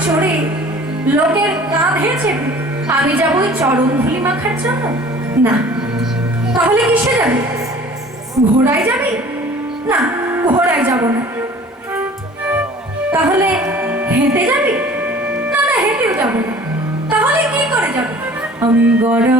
চড়ে লোকের কাঁধে চেপে আমি যাব ওই চরম মাখার জন্য? না। তাহলে কিসে যাবি? ঘোড়ায় যাবি? না, ঘোড়ায় যাব না। তাহলে হেঁটে যাবি? না না, হেঁটেও যাব না। তাহলে কি করে যাব? আমি গড়া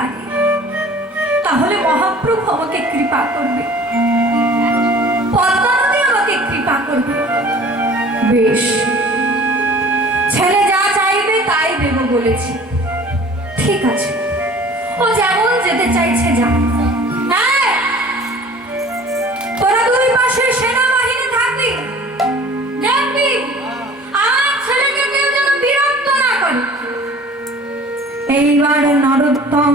পারি তাহলে মহাপ্রভু আমাকে কৃপা করবে। আমাকে কৃপা করবে। বেশ। ছেলে যা চাইবে তাই দেব বলেছি। ঠিক আছে। ও যেমন যেতে চাইছে যা। হ্যাঁ। তোরা দুই পাশে সেনাবাহিনী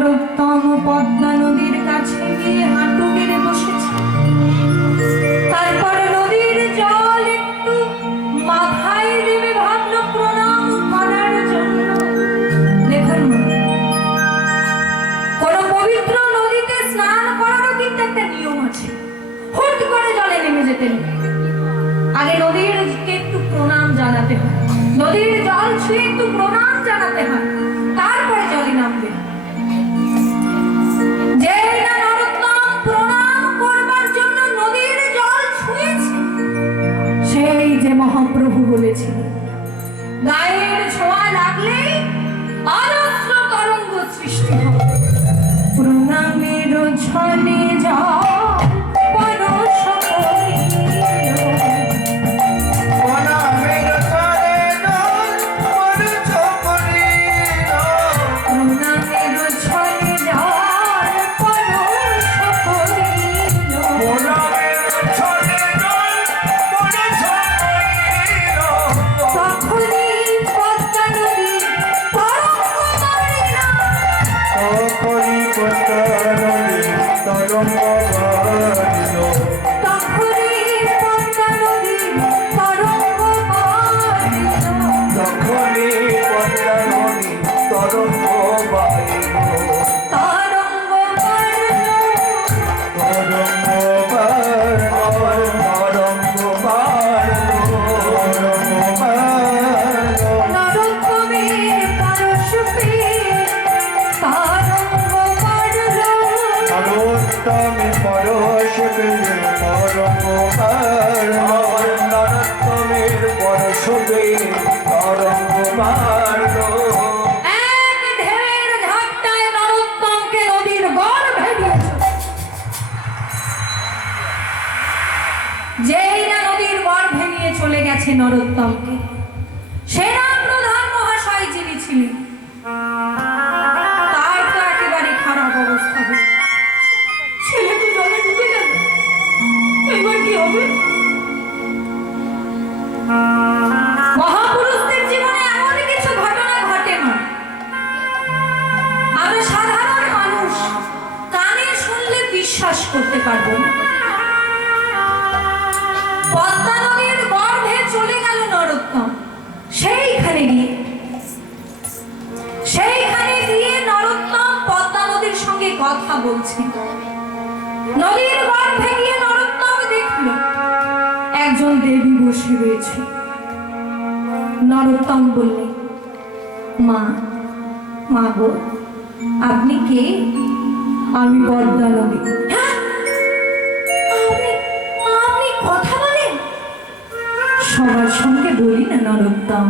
নরোত্তম পদ্মা নদীর কাছে গিয়ে হাঁটু গেড়ে বসেছে। তারপরে নদীর জল একটু মাথায় দেবে ভাবলো, প্রণাম করার জন্য। দেখুন কোন পবিত্র নদীতে স্নান করারও কিন্তু একটা নিয়ম আছে। হুট করে জলে নেমে যেতে আগে নদীরকে একটু প্রণাম জানাতে হয়। নদীর জল ছুঁয়ে একটু প্রণাম জানাতে হয়। নরোত্তমের পরশুবে তরঙ্গ মারল যেই নদীর বর ভেঙে চলে গেছে নরোত্তমকে কথা বলছি। নদীর গর্ভে ভেঙে নরোত্তম দেখল, একজন দেবী বসে রয়েছে। নরোত্তম বললে, মা মা গো, আপনি কে? আমি পদ্মা নদী। হ্যাঁ? সবার সঙ্গে বলি না নরোত্তম।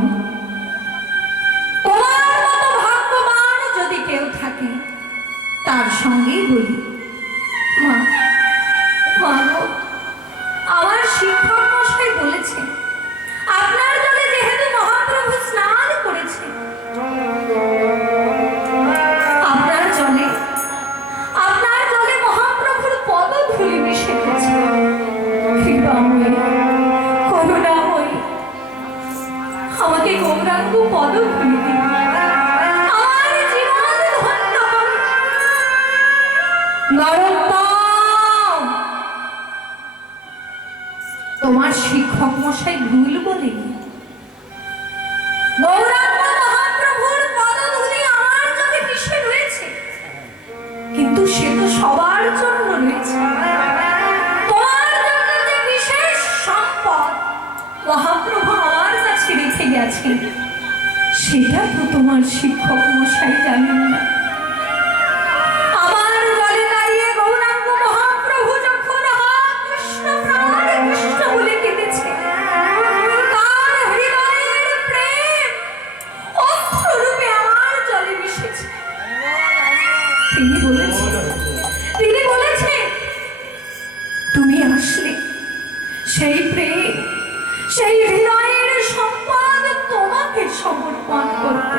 সেই হৃদয়ের সম্পদ তোমাকে সমর্পণ করতে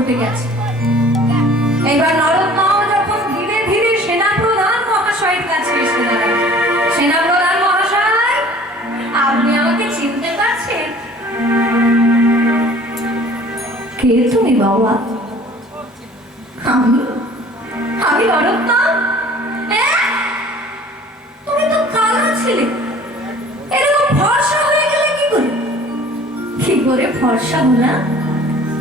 ঘটে গেছে। এবার নরোত্তম যখন ধীরে ধীরে সেনাপ্রধান মহাশয়ের কাছে এসে সেনাপ্রধান মহাশয়, আপনি আমাকে চিনতে পারছেন? কে তুমি বাবা? আমি? আমি নরোত্তম? তুমি তো কালা ছিলে। এরকম হয়ে গেলে কি করে? কি করে ভরসা হলাম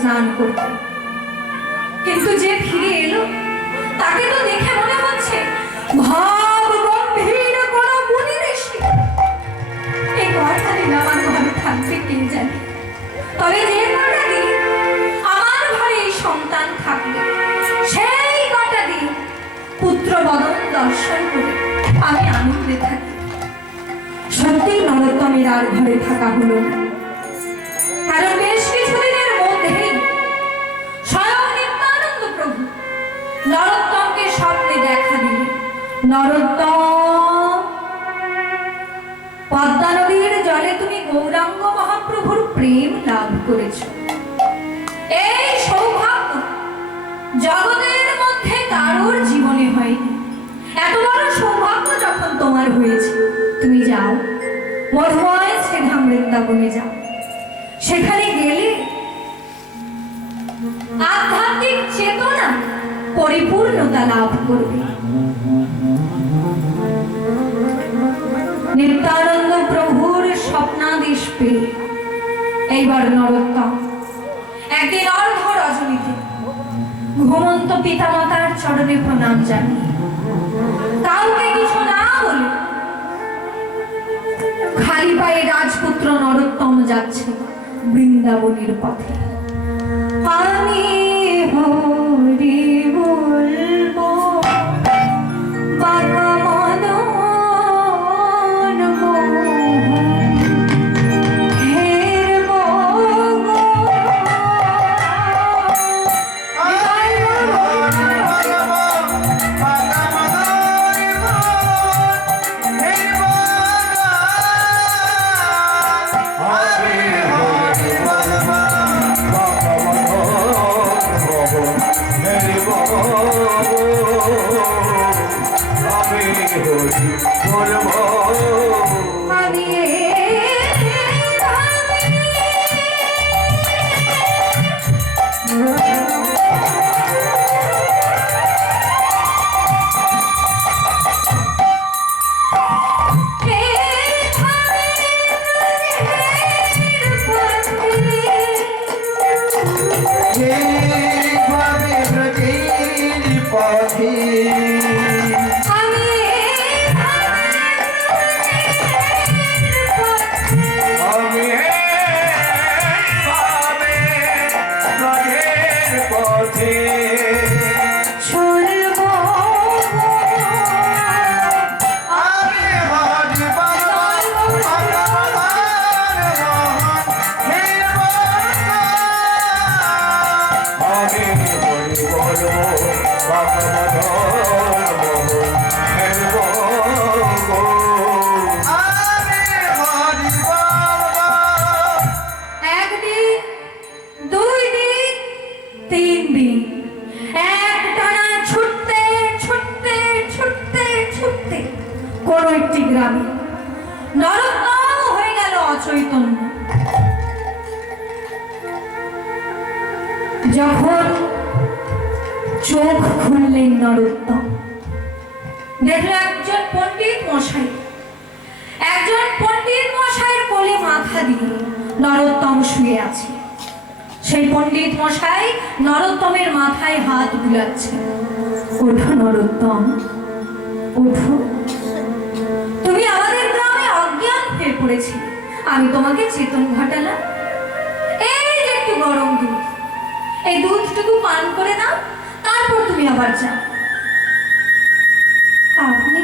স্নান করতে। কিন্তু যে ফিরে এলো, তাকে তো দেখে মনে হচ্ছে আমার সন্তান থাকবে পুত্র বদন দর্শন করে আমি সত্যি নরোত্তমের আর ঘরে থাকা হলো কারণ নরোত্তম। পদ্মা নদীর জলে তুমি গৌরাঙ্গ মহাপ্রভুর প্রেম লাভ করেছ। এই সৌভাগ্য জগতের মধ্যে কারোর জীবনে হয়নি। এত বড় সৌভাগ্য যখন তোমার হয়েছে, তুমি যাও, মধুময় শ্রীধাম বৃন্দাবনে যাও। সেখানে গেলে আধ্যাত্মিক চেতনা পরিপূর্ণতা লাভ করবে। নিত্যানন্দ প্রভুর স্বপ্নাদেশ পেয়ে। এইবার নরোত্তম একদিন অর্ধ রজনীতে। ঘুমন্ত পিতামাতার চরণে প্রণাম জানিয়ে। কাউকে কিছু না বলে খালি পায়ে রাজপুত্র নরোত্তম যাচ্ছে বৃন্দাবনের পথে। আমি তোমাকে চেতন ঘটালাম? এই যে একটু গরম দুধ। এই দুধটুকু পান করে নাও, তারপর তুমি আবার যাও। আপনি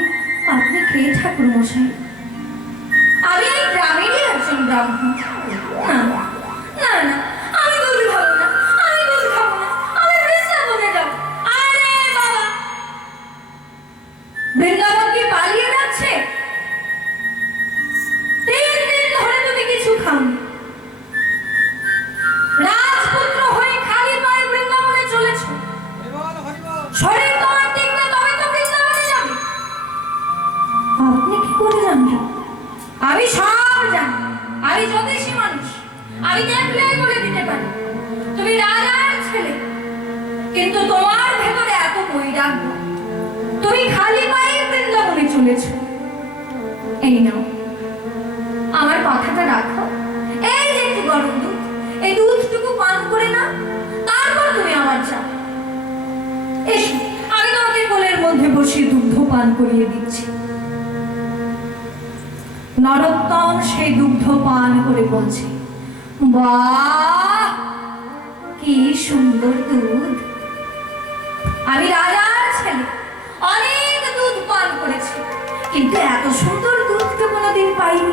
আপনি কে ঠাকুর মশাই আমি এই গ্রামেরই একজন ব্রাহ্মণ। এসো, আমি তোমাকে কোলের মধ্যে বসে দুগ্ধ পান করিয়ে দিচ্ছি। নরোত্তম সেই দুগ্ধ পান করে বলছে বা কি সুন্দর দুধ। আমি রাজার ছেলে, অনেক দুধ পান করেছি, কিন্তু এত সুন্দর দুধ তো কোনোদিন পাইনি।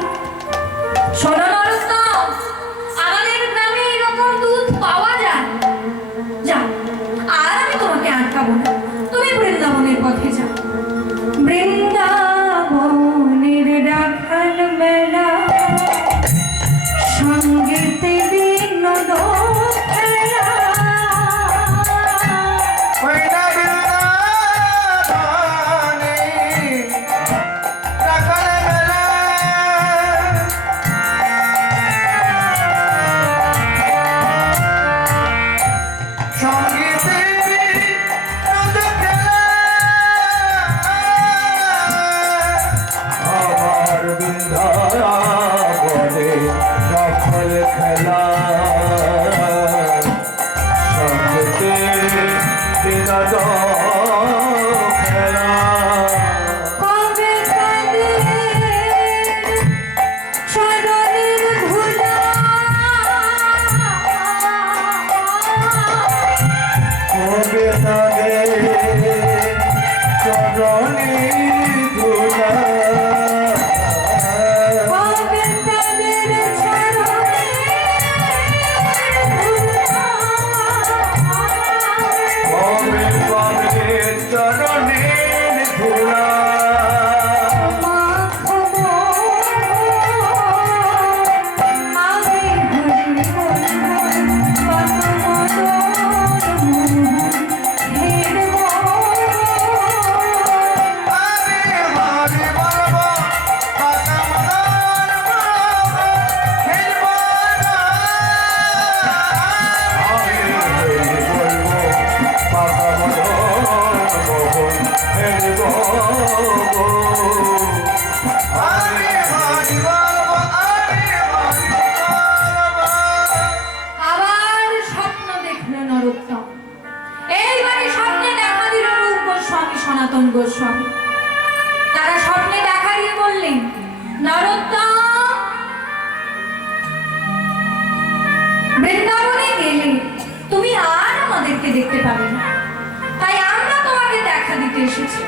এসেছি।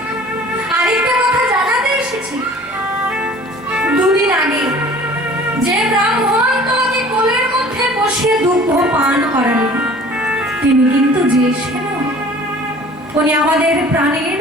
আরেকটা কথা জানাতে এসেছি। দুদিন আগে যে ব্রাহ্মণ তোমাকে কোলের মধ্যে বসিয়ে দুগ্ধ পান করালেন, তিনি কিন্তু যে সেন উনি আমাদের প্রাণের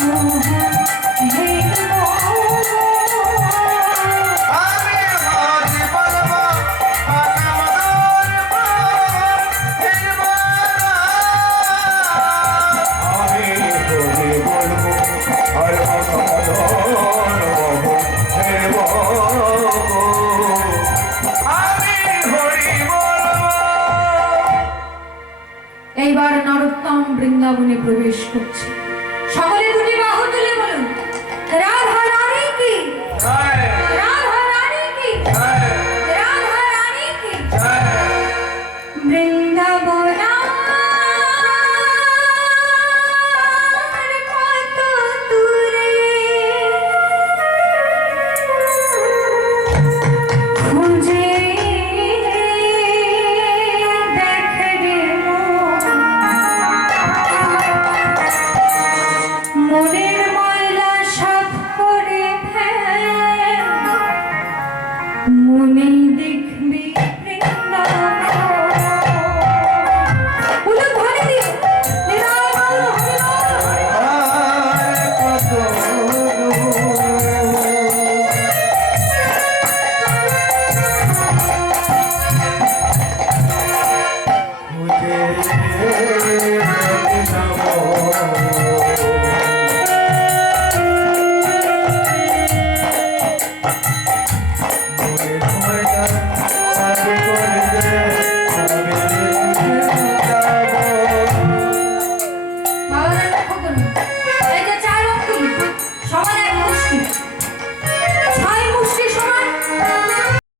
Thank you.